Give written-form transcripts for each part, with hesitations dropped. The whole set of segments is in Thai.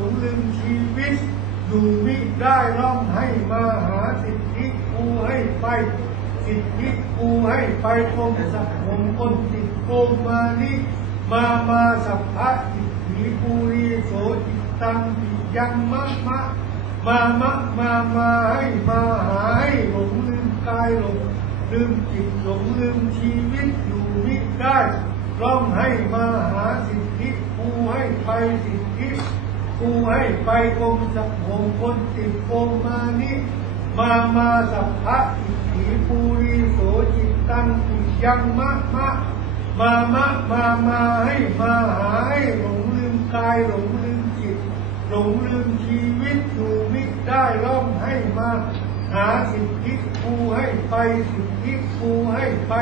งลืมชีวิตอยู่มิได้ร้องให้มาหาสิทธิกูให้ไปสิทธิกูให้ไปกรมสักมงคลติดโกมานิมาสัพพะอิทธิปุริโสจิตตังปิยังมาให้มาหาให้หลงลืมกายหลงลืมจิตหลงลืมชีวิตอยู่มิได้ร้องให้มาหาสิทธิกูให้ไปสิทธิกูให้ไปกรมสักมงคลติดโกมานิมาสัพพะอิทธิปุริโสจิตตังปิยังมาให้มาหาให้หลงลืมกายหลงลืมจิตหลงลืมชีวิตอยู่มิได้ร้องให้มาหาสิทธิกูให้ไปสิทธิกูให้ไป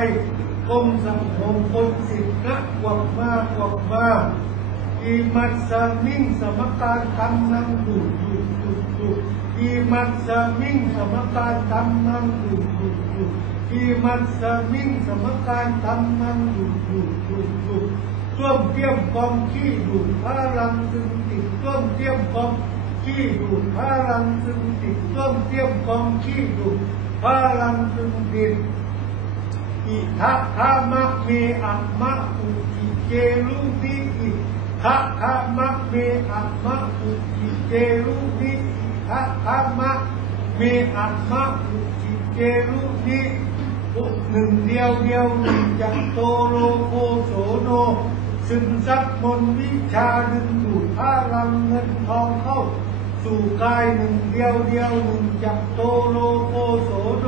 กรมสังคมคนสิทธิ์นะกวักมาอิมัสสมิงสมการทำนั่งดูอิมัสสมิงสมการทำนั่งดูอิมัสสมิงสมการทำนั่งดูต้วมเตี้ยมกองขี้ดูดพลังซึงติดต้วมเตี้ยมกองขี้ดูดพลังซึงติดต้วมเตี้ยมกองขี้ดูดพลังซึงติดอิทัคขามะเมอะมะอุจิเจรุนิอิทัคขามะเมอะมะอุจิเจรุนิอิทัคขามะเมอะมะอุจิเจรุนิหนึ่งเดียวหนึ่งจักโตโลโกโสโนซึมซับมนวิชาดึงดูดพลังเงินทองเข้าสู่กายหนึ่งเดียวหนึ่งจักโตโลโกโสโน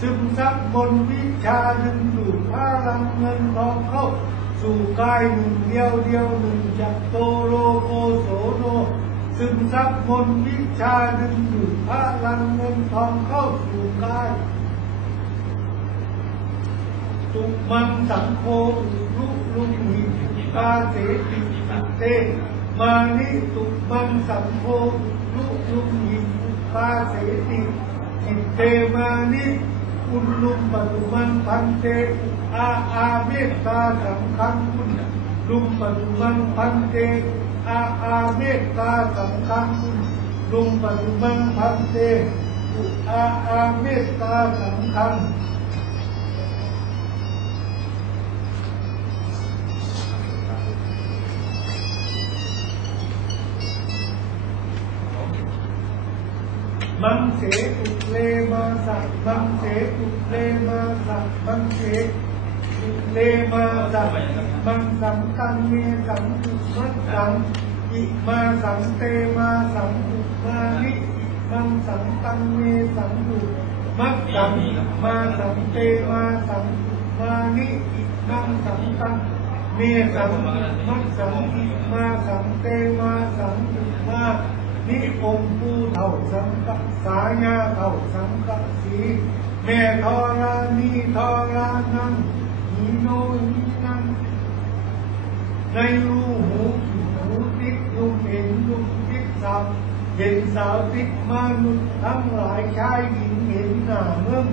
ซึมซับบนวิชาดึงดูดพลังเงินทองเข้าสู่กายหนึ่งเดียวหนึ่งจักโตโลโกโสโนซึมซับบนวิชาดึงดูดพลังเงินทองเข้าสู่กายตุมันสังโฆลุหิกาเสติเตมานิตุมันสังโฆลุหิกาเสติจิตเตมานิอุลุมปัตุมันพันเตอาเมตตาสังฆังคุณลุมปัตุมันพันเตอาเมตตาสังฆังคุณลุมปัตุมันพันเตอาเมตตาสังฆังมังเสตุเลมาสักมังเสตุเลมาสักมังเสตุเลมาสักมังสังตังเมสังตุมังสังอิมาสังเตมาสังตุมานิมังสังตังเมสังตุมังสังมาสังเตมาสังตุมานิอิมังสังตังเมสังมังสังอิมาสังเตมาสังตุมานิองค์ผู้เท่าสังฆสายาเท่าสังฆสีแม่ทอรานีทอรานังหิโนหินังในรูหูติดลุงเห็นลุงติดสาวเห็นสาวติดมนุษย์ทั้งหลายชายหญิงเห็นหน้ามึง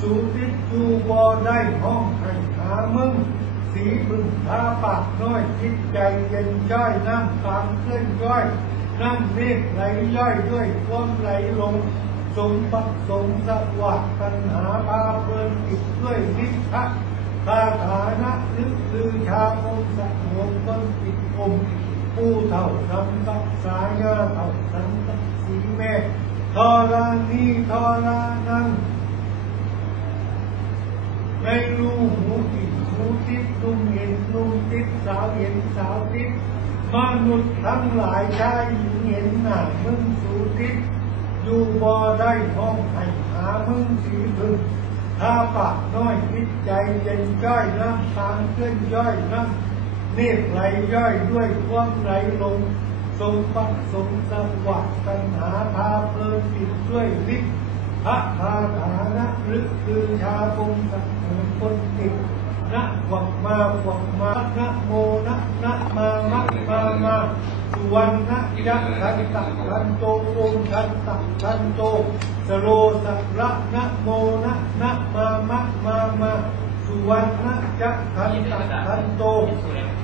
สู่ติดอยู่บ่ได้ห้องให้หามึงสีบึงทาปากน้อยจิตใจเย็นจ้อยน้ำตามเคลื่อนย้อยน้ำเมฆไหลย่อยด้วยความไหลลงสมบัติสมสวัสดิ์ปัญหาพาเพลินติดด้วยนิพพะคาถานะลึกลือชาคงสะหวงต้นติดอมผู้เท่าสังฆสายาเท่าสังฆสีแม่ทอรานีทอรานังในรูหูติดหูติดนุ่มเห็นนุ่มติดสาวเห็นสาวติดมนุษย์ทั้งหลายชายหญิงเห็นหน้ามึงสู่ติดอยู่บ่ได้ห้องให้หามึงสีบึงถ้าปากน้อยจิตใจเย็นย่อยน้ำตาเคลื่อนย่อยน้ำเนตรไหลย่อยด้วยความไหลลงสมบัติสมสวัสดิ์ปัญหาพาเพลินติดด้วยฤทธิ์พระคาถานะลึกคือชาบงสักเหมือนคนติดนะหวังมานะโมนะมาสุวรรณยักษ์ทันตักทันโตโอมทันตักทันโตสโรสักระนะโมนะมาสุวรรณยักษ์ทันตักทันโต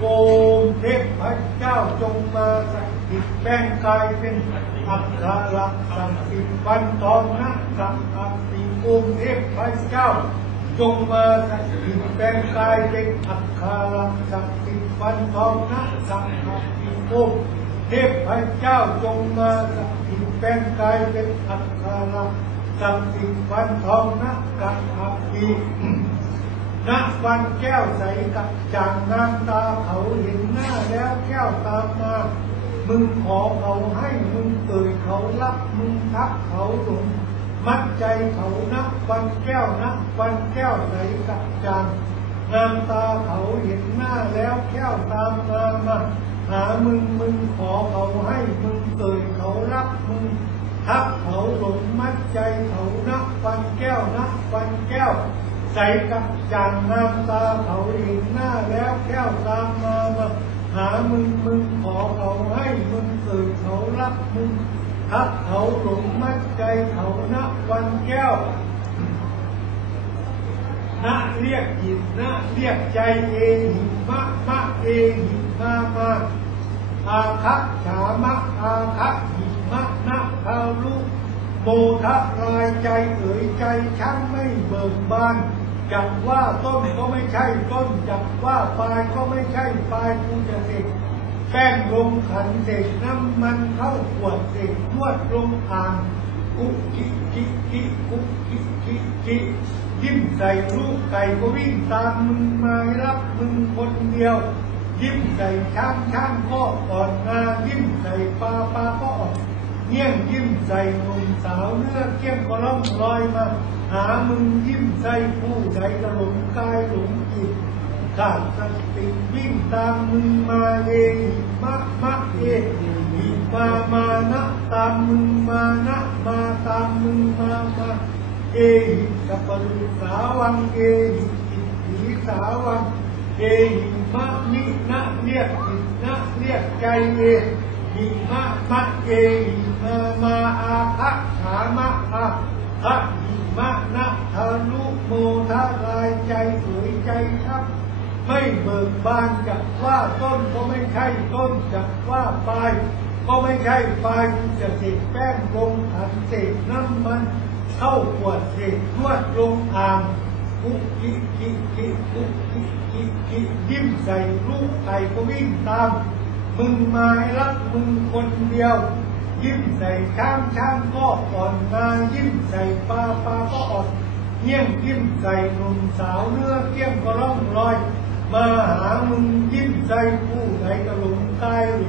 โอมเทพเจ้าจงมาสักดิ์แปลงกายเป็นอัคระสักดิ์วันทองนะสักดิ์โอมเทพเจ้าจงมาสักดิ์แปลงกายเป็นอัคระสักดิ์วันทองนะสักดิ์โอมเทพเจ้าจงมาสักดิ์แปลงกายเป็นอัคระสักดิ์วันทองนะสักดิ์ณวันแก้วใสกับจางน้ำตาเขาเห็นหน้าแล้วแก้วตามมามึงขอเขาให้มึงเอ่ยเขารักมึงทักเขาหลงมัดใจเขานับวันแก้วนับวันแก้วใสกับจางน้ำตาเขาเห็นหน้าแล้วแก้วตามมาหามึงขอเขาให้มึงเอ่ยเขารักมึงทักเขาหลงมัดใจเขานับวันแก้วนับวันแก้วใสกับจางน้ำตาเขาเห็นหน้าแล้วแก้วตามมาหามึงขอเขาให้มึงเอ่ยเขารักมึงทักเขาหลงมัดใจเขานับวันแก้วนะเรียกจิตนะเรียกใจเอหิมะเอหิมาอาคะฉามะอาคะหิมะนะคารุโมทะลายใจเอ๋ยใจช่างไม่เบิกบานจักว่าต้นก็ไม่ใช่ต้นจักว่าปลายก็ไม่ใช่ปลายกูจะเสกแป้งลงขันเสกน้ำมันเข้าขวดเสกนวดลงอ่างกุ๊กกิ๊กกิ๊กกิ๊กกุ๊กกิ๊กกิ๊กกิ๊กยิ้มใส่ลูกไก่ก็วิ่งตามมึงมารับมึงคนเดียวยิ้มใส่ช้างก็อ่อนงายิ้มใส่ปลาก็อ่อนเงี้ยงยิ้มใส่หนุ่มสาวเนื้อเกี้ยงก็ล่องลอยมาหามึงยิ้มใส่ผู้ใดกระหลงกายหลงจิตขาดสติวิ่งตามมึงมาเองมะเองหิมานะตามมึงมานะมาตามมึงมาเอหิกับปรุสาวังเอหิจิตถีสาวังเอหิมะนินะเรียกจิตนะเรียกใจเอหิมะเอหิมาอาคะฉามะอาคะหิมะนะทะลุโมทะลายใจสวยใจชับไม่เบิกบานจักว่าต้นก็ไม่ใช่ต้นจักว่าปลายก็ไม่ใช่ปลายจะเสกแป้งลงขันเสกน้ำมันเข้าขวดเสกนวดลงอ่างกุ๊กกิ๊กกิ๊กกิ๊กกุ๊กกิ๊กกิ๊กกิ๊กยิ้มใส่ลูกไก่ก็วิ่งตามมึงมารักมึงคนเดียวยิ้มใส่ช้างก็อ่อนมายิ้มใส่ปลาก็อ่อนเงี้ยงยิ้มใส่หนุ่มสาวเนื้อเกี้ยงก็ล่องลอยมาหามึงยิ้มใส่ผู้ใดก็หลงกายหลง